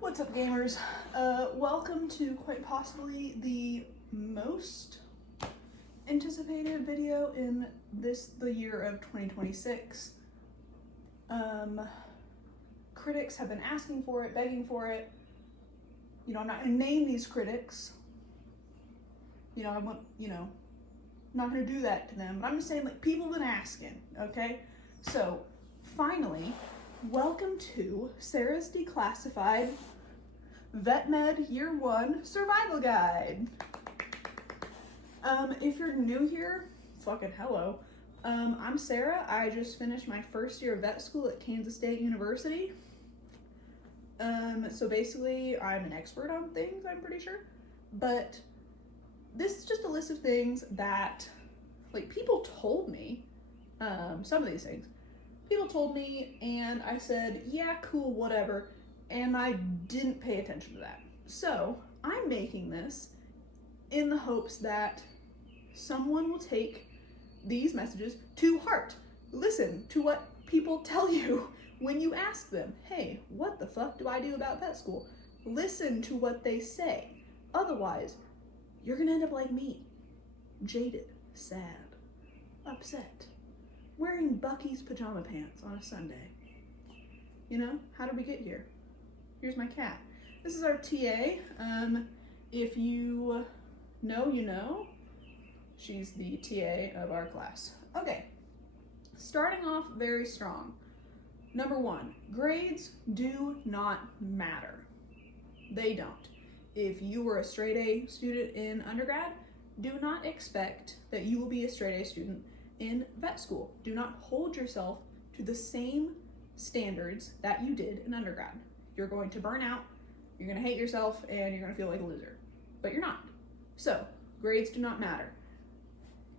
What's up, gamers? Welcome to quite possibly the most anticipated video in the year of 2026. Critics have been asking for it, begging for it. You know, I'm not gonna name these critics. You know, I'm not gonna do that to them. But I'm just saying, like, people have been asking, okay? So, finally, welcome to Sarah's Declassified Vet Med Year 1 Survival Guide. If you're new here, fucking hello. I'm Sarah. I just finished my first year of vet school at Kansas State University. So basically, I'm an expert on things, I'm pretty sure. But this is just a list of things that, like, people told me, some of these things. People told me, and I said, yeah, cool, whatever, and I didn't pay attention to that. So, I'm making this in the hopes that someone will take these messages to heart. Listen to what people tell you when you ask them, hey, what the fuck do I do about vet school? Listen to what they say. Otherwise, you're gonna end up like me, jaded, sad, upset, wearing Bucky's pajama pants on a Sunday. You know, how did we get here? Here's my cat. This is our TA. If you know, you know. She's the TA of our class. Okay, starting off very strong. Number one, grades do not matter. They don't. If you were a straight A student in undergrad, do not expect that you will be a straight A student in vet school. Do not hold yourself to the same standards that you did in undergrad. You're going to burn out, you're going to hate yourself, and you're going to feel like a loser. But you're not. So, grades do not matter.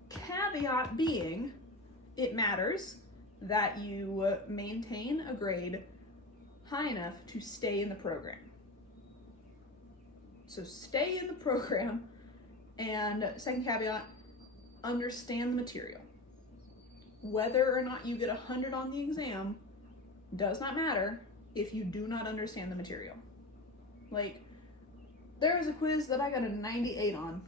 Caveat being, it matters that you maintain a grade high enough to stay in the program. So stay in the program, and second caveat, understand the material. Whether or not you get 100 on the exam does not matter if you do not understand the material. Like, there was a quiz that I got a 98 on.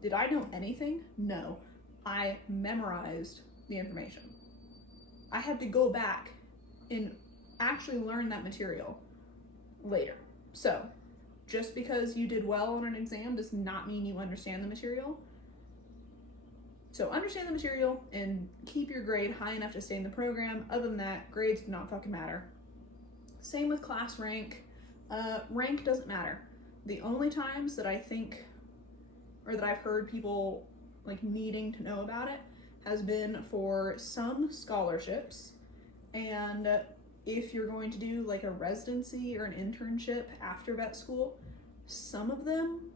Did I know anything? No. I memorized the information. I had to go back and actually learn that material later. So, just because you did well on an exam does not mean you understand the material. So understand the material and keep your grade high enough to stay in the program. Other than that, grades do not fucking matter. Same with class rank. Rank doesn't matter. The only times that I think, or that I've heard people like needing to know about it, has been for some scholarships. And if you're going to do like a residency or an internship after vet school, some of them,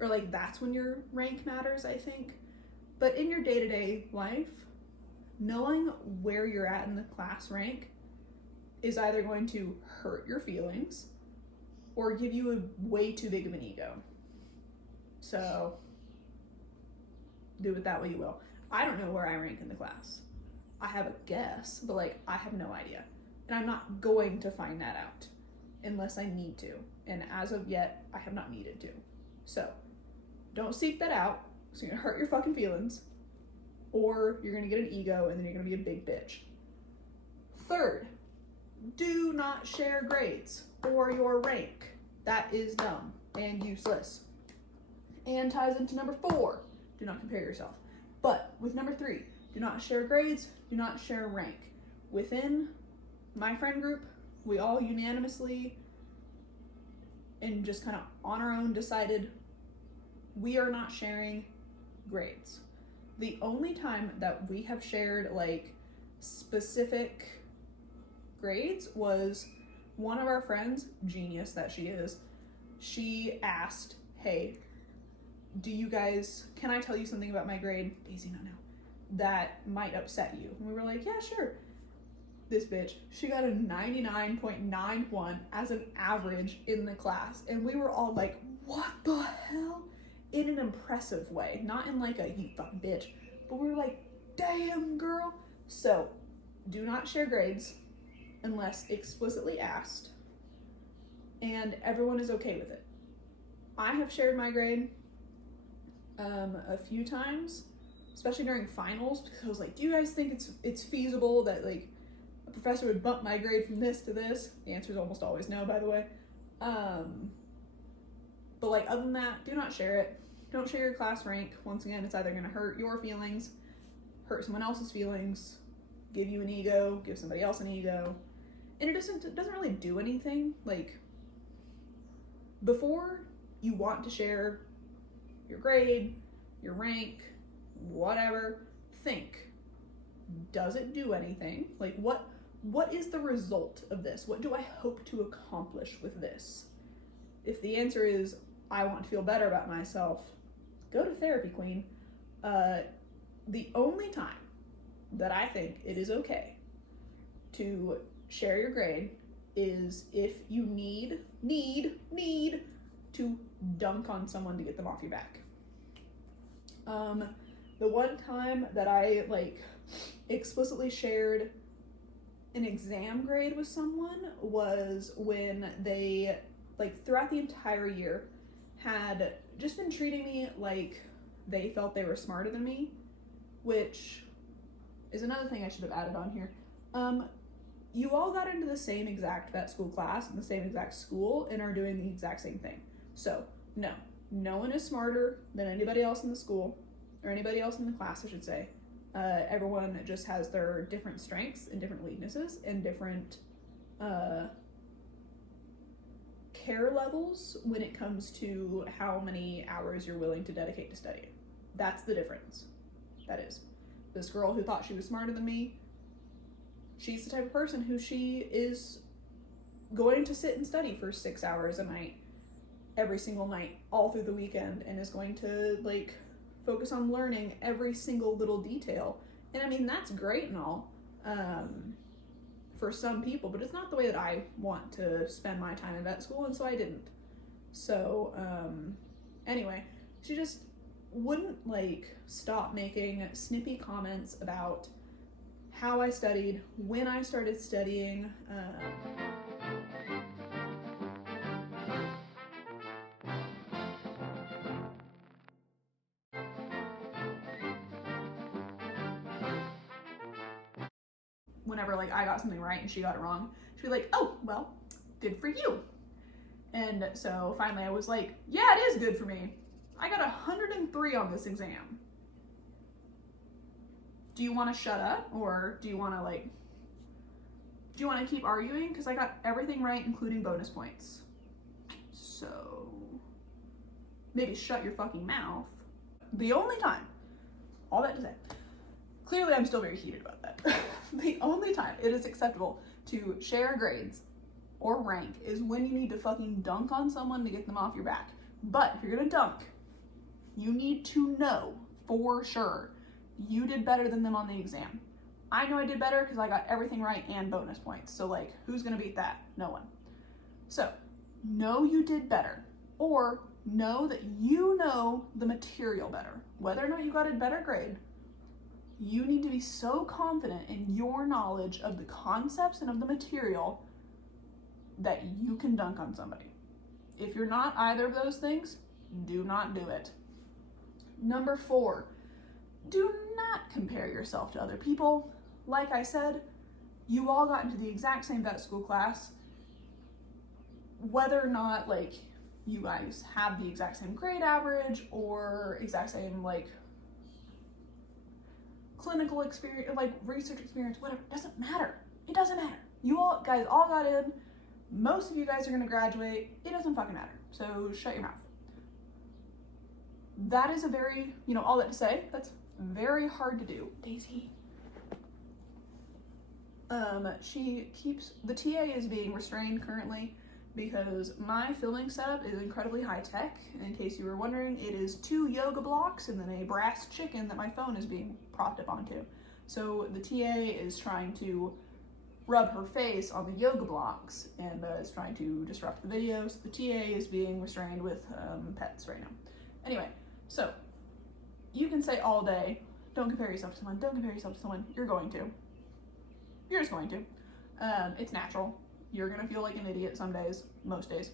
or like that's when your rank matters, I think. But in your day-to-day life, knowing where you're at in the class rank is either going to hurt your feelings or give you a way too big of an ego. So, do with that what you will. I don't know where I rank in the class. I have a guess, but like, I have no idea. And I'm not going to find that out unless I need to. And as of yet, I have not needed to. So, don't seek that out. It's gonna hurt your fucking feelings, or you're gonna get an ego and then you're gonna be a big bitch. Third, do not share grades or your rank. That is dumb and useless. And ties into number 4, do not compare yourself. But with number 3, do not share grades, do not share rank. Within my friend group, we all unanimously and just kind of on our own decided we are not sharing grades. The only time that we have shared like specific grades was one of our friends, genius that she is, she asked, hey, can I tell you something about my grade? Daisy, not now. That might upset you. And we were like, yeah, sure. This bitch, she got a 99.91 as an average in the class. And we were all like, what the hell? In an impressive way, not in like a you fucking bitch, but we were like, damn girl. So do not share grades unless explicitly asked. and everyone is okay with it. I have shared my grade a few times, especially during finals, because I was like, do you guys think it's feasible that like a professor would bump my grade from this to this? The answer is almost always no, by the way. But like, other than that, do not share it. Don't share your class rank. Once again, it's either going to hurt your feelings, hurt someone else's feelings, give you an ego, give somebody else an ego, and it doesn't really do anything. Like, before you want to share your grade, your rank, whatever, think, does it do anything? Like, what is the result of this? What do I hope to accomplish with this? If the answer is, I want to feel better about myself, go to therapy, queen. The only time that I think it is okay to share your grade is if you need to dunk on someone to get them off your back. The one time that I like explicitly shared an exam grade with someone was when they, like, throughout the entire year had just been treating me like they felt they were smarter than me, which is another thing I should have added on here. You all got into the same exact vet school class in the same exact school and are doing the exact same thing. So no one is smarter than anybody else in the school, or anybody else in the class, I should say. Everyone just has their different strengths and different weaknesses and different care levels when it comes to how many hours you're willing to dedicate to studying. That's the difference. That is. This girl who thought she was smarter than me, she's the type of person who she is going to sit and study for 6 hours a night, every single night, all through the weekend, and is going to like focus on learning every single little detail. And I mean, that's great and all for some people, but it's not the way that I want to spend my time in vet school, and so I didn't. So anyway, she just wouldn't like stop making snippy comments about how I studied, when I started studying. Whenever like I got something right and she got it wrong, she'd be like, oh, well, good for you. And so finally I was like, yeah, it is good for me. I got 103 on this exam. Do you want to shut up, or do you want to keep arguing? Because I got everything right, including bonus points. So maybe shut your fucking mouth. The only time, all that to say, clearly I'm still very heated about that. The only time it is acceptable to share grades or rank is when you need to fucking dunk on someone to get them off your back. But if you're gonna dunk, you need to know for sure you did better than them on the exam. I know I did better because I got everything right and bonus points. So like, who's gonna beat that? No one. So know you did better, or know that you know the material better. Whether or not you got a better grade, you need to be so confident in your knowledge of the concepts and of the material that you can dunk on somebody. If you're not either of those things, do not do it. Number 4, do not compare yourself to other people. Like I said, you all got into the exact same vet school class. Whether or not like you guys have the exact same grade average or exact same like clinical experience, like research experience, whatever, it doesn't matter. It doesn't matter. You all guys all got in. Most of you guys are gonna graduate. It doesn't fucking matter. So shut your mouth. That is a very, all that to say, that's very hard to do. Daisy. The TA is being restrained currently because my filming setup is incredibly high tech. In case you were wondering, it is 2 yoga blocks and then a brass chicken that my phone is being propped up onto. So the TA is trying to rub her face on the yoga blocks and is trying to disrupt the video. So the TA is being restrained with pets right now. Anyway, so you can say all day, don't compare yourself to someone, don't compare yourself to someone. You're going to. You're just going to. It's natural. You're gonna feel like an idiot some days, most days.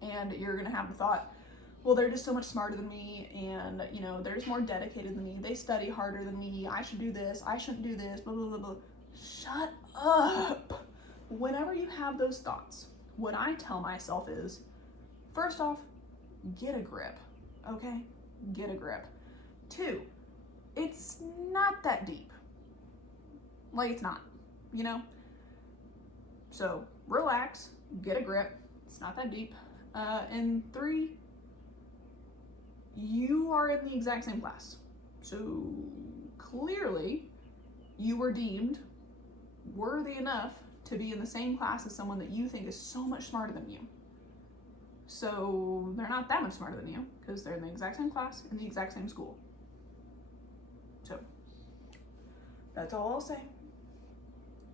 And you're gonna have the thought, well, they're just so much smarter than me, and you know, they're just more dedicated than me, they study harder than me, I should do this, I shouldn't do this, blah, blah, blah, blah. Shut up. Whenever you have those thoughts, what I tell myself is, first off, get a grip, okay? Get a grip. 2, it's not that deep. Like, it's not, you know? So, relax, get a grip, it's not that deep. And 3, you are in the exact same class. So, clearly, you were deemed worthy enough to be in the same class as someone that you think is so much smarter than you. So they're not that much smarter than you because they're in the exact same class in the exact same school. So that's all I'll say.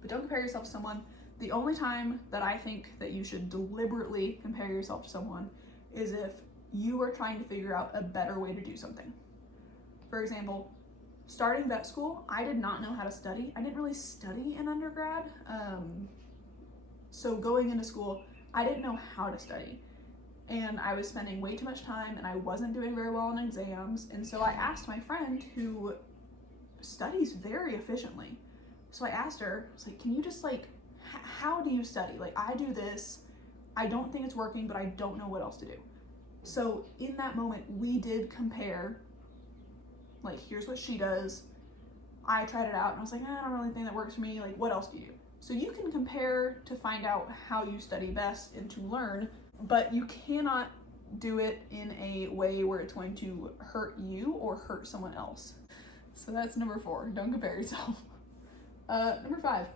But don't compare yourself to someone. The only time that I think that you should deliberately compare yourself to someone is if you are trying to figure out a better way to do something. For example, starting vet school, I did not know how to study. I didn't really study in undergrad. So going into school, I didn't know how to study. And I was spending way too much time and I wasn't doing very well on exams. And so I asked my friend who studies very efficiently. So I asked her, I was like, can you just like, how do you study? Like, I do this, I don't think it's working, but I don't know what else to do. So in that moment, we did compare, like, here's what she does. I tried it out and I was like, I don't really think that works for me. Like, what else do you do? So you can compare to find out how you study best and to learn, but you cannot do it in a way where it's going to hurt you or hurt someone else. So that's number 4, don't compare yourself. Number 5,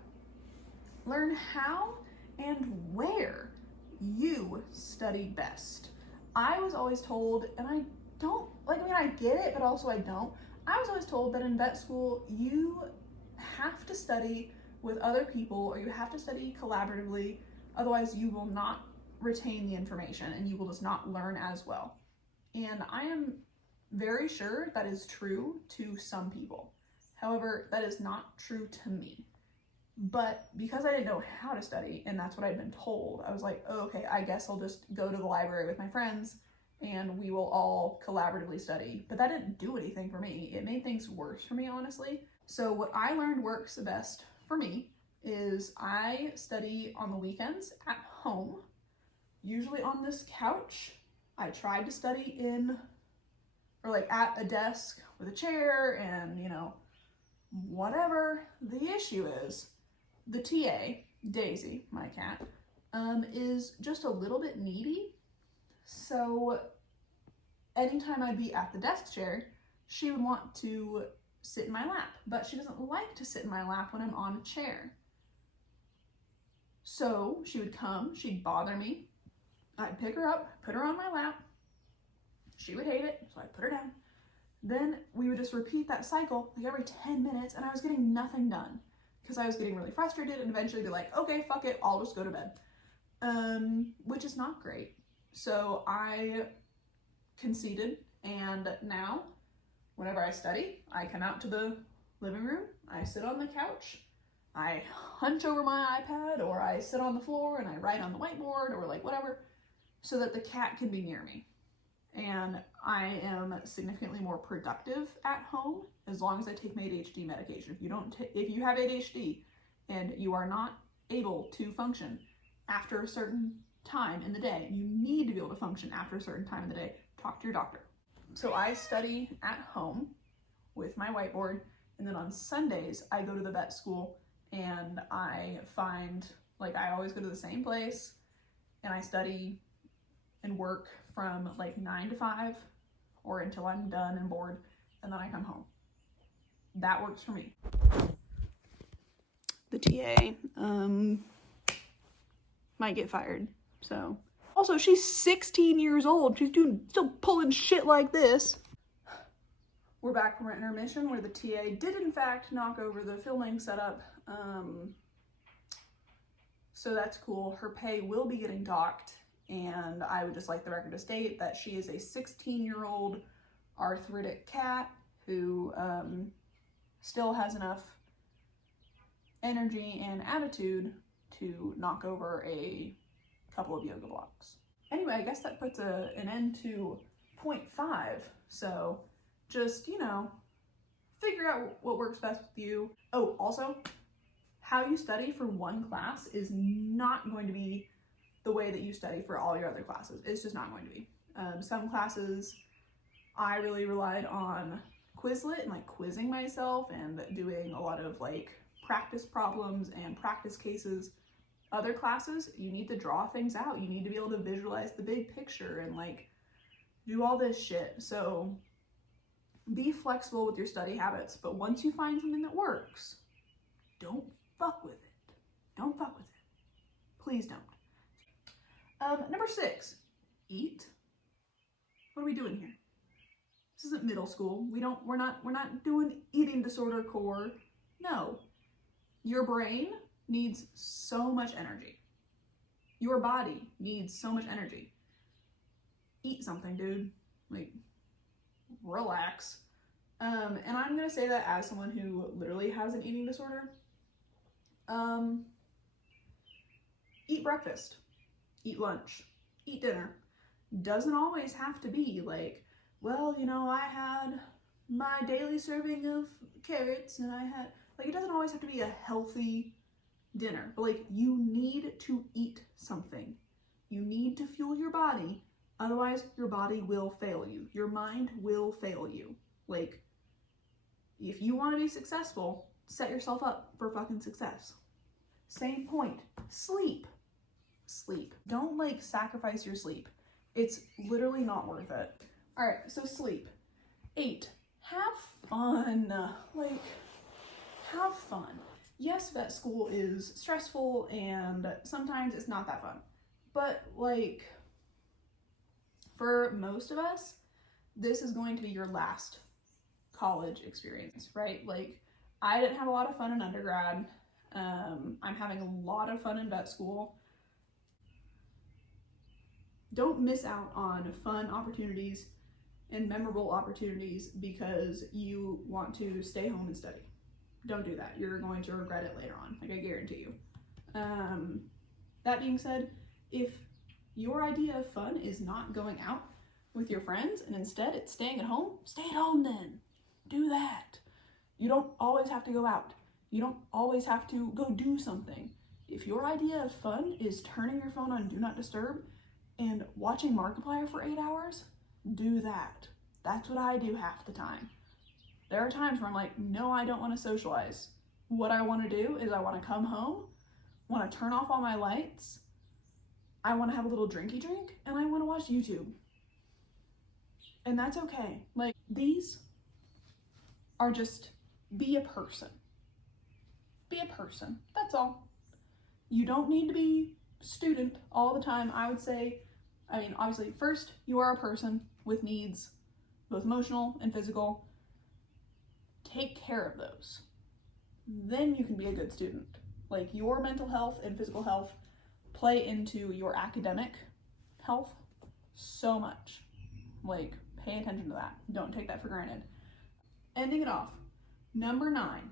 learn how and where you study best. I was always told, and I don't, like, I mean, I get it, but also I don't. I was always told that in vet school, you have to study with other people or you have to study collaboratively, otherwise you will not retain the information and you will just not learn as well. And I am very sure that is true to some people. However, that is not true to me. But because I didn't know how to study and that's what I'd been told, I was like, oh, okay, I guess I'll just go to the library with my friends and we will all collaboratively study. But that didn't do anything for me. It made things worse for me, honestly. So what I learned works best for me is I study on the weekends at home, usually on this couch. I tried to study in, or like at a desk with a chair and, you know, whatever. The issue is the TA, Daisy, my cat, is just a little bit needy. So anytime I'd be at the desk chair, she would want to sit in my lap, but she doesn't like to sit in my lap when I'm on a chair. So she would come, she'd bother me, I'd pick her up, put her on my lap, she would hate it, so I'd put her down. Then we would just repeat that cycle like every 10 minutes and I was getting nothing done because I was getting really frustrated and eventually be like, okay, fuck it, I'll just go to bed. Which is not great. So I conceded, and now whenever I study, I come out to the living room, I sit on the couch, I hunch over my iPad, or I sit on the floor and I write on the whiteboard or like whatever, so that the cat can be near me. And I am significantly more productive at home as long as I take my ADHD medication. If you have ADHD and you are not able to function after a certain time in the day, you need to be able to function after a certain time in the day, talk to your doctor. So I study at home with my whiteboard, and then on Sundays I go to the vet school and I find, like, I always go to the same place and I study and work from like 9 to 5 or until I'm done and bored, and then I come home. That works for me. The TA might get fired. So also, she's 16 years old. She's still pulling shit like this. We're back from our intermission where the TA did in fact knock over the filming setup. So that's cool. Her pay will be getting docked. And I would just like the record to state that she is a 16-year-old arthritic cat who still has enough energy and attitude to knock over a couple of yoga blocks. Anyway, I guess that puts an end to point 5. So just, figure out what works best with you. Oh, also, how you study for one class is not going to be the way that you study for all your other classes. It's just not going to be. Some classes, I really relied on Quizlet and like quizzing myself and doing a lot of like practice problems and practice cases. Other classes, you need to draw things out. You need to be able to visualize the big picture and like do all this shit. So be flexible with your study habits, but once you find something that works, don't fuck with it. Don't fuck with it. Please don't. Number 6, eat. What are we doing here? This isn't middle school. We're not doing eating disorder core. No. Your brain needs so much energy. Your body needs so much energy. Eat something, dude. Like, relax. And I'm gonna say that as someone who literally has an eating disorder. Eat breakfast, eat lunch, eat dinner. Doesn't always have to be like, well, I had my daily serving of carrots and I had, like, it doesn't always have to be a healthy dinner, but like, you need to eat something. You need to fuel your body. Otherwise, your body will fail you. Your mind will fail you. Like, if you want to be successful, set yourself up for fucking success. Same point. Sleep. Sleep. Don't like sacrifice your sleep. It's literally not worth it. All right, so sleep. 8, have fun. Like, have fun. Yes, vet school is stressful and sometimes it's not that fun. But like, for most of us, this is going to be your last college experience, right? Like, I didn't have a lot of fun in undergrad. I'm having a lot of fun in vet school. Don't miss out on fun opportunities and memorable opportunities because you want to stay home and study. Don't do that. You're going to regret it later on, like I guarantee you. That being said, if your idea of fun is not going out with your friends and instead it's staying at home, stay at home then. Do that. You don't always have to go out. You don't always have to go do something. If your idea of fun is turning your phone on Do Not Disturb and watching Markiplier for 8 hours, do that. That's what I do half the time. There are times where I'm like, no, I don't want to socialize. What I want to do is I want to come home, want to turn off all my lights, I want to have a little drinky drink, and I want to watch YouTube. And that's okay. Like, these are just, be a person. Be a person. That's all. You don't need to be student all the time. I would say, obviously, first, you are a person with needs, both emotional and physical. Take care of those. Then you can be a good student. Like, your mental health and physical health play into your academic health so much. Like, pay attention to that. Don't take that for granted. Ending it off, number 9.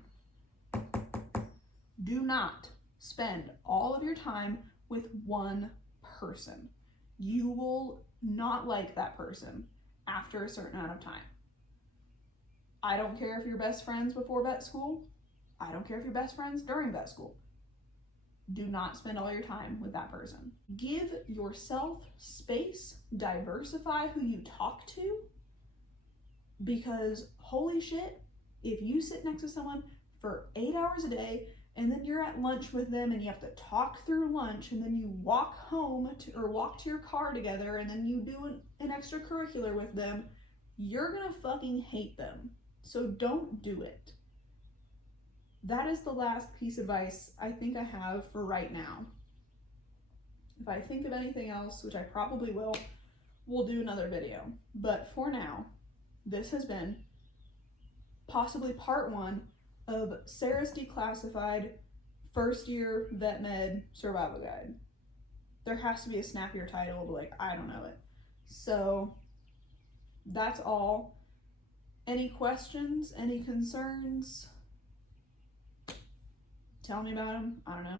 Do not spend all of your time with one person. You will not like that person after a certain amount of time. I don't care if you're best friends before vet school. I don't care if you're best friends during vet school. Do not spend all your time with that person. Give yourself space, diversify who you talk to, because holy shit, if you sit next to someone for 8 hours a day and then you're at lunch with them and you have to talk through lunch and then you walk home or walk to your car together and then you do an extracurricular with them, you're gonna fucking hate them. So don't do it. That is the last piece of advice I think I have for right now. If I think of anything else, which I probably will, we'll do another video. But for now, this has been possibly part 1 of Sarah's Declassified first year vet med survival guide. There has to be a snappier title, but like, I don't know it. So that's all. Any questions, any concerns? Tell me about them. I don't know.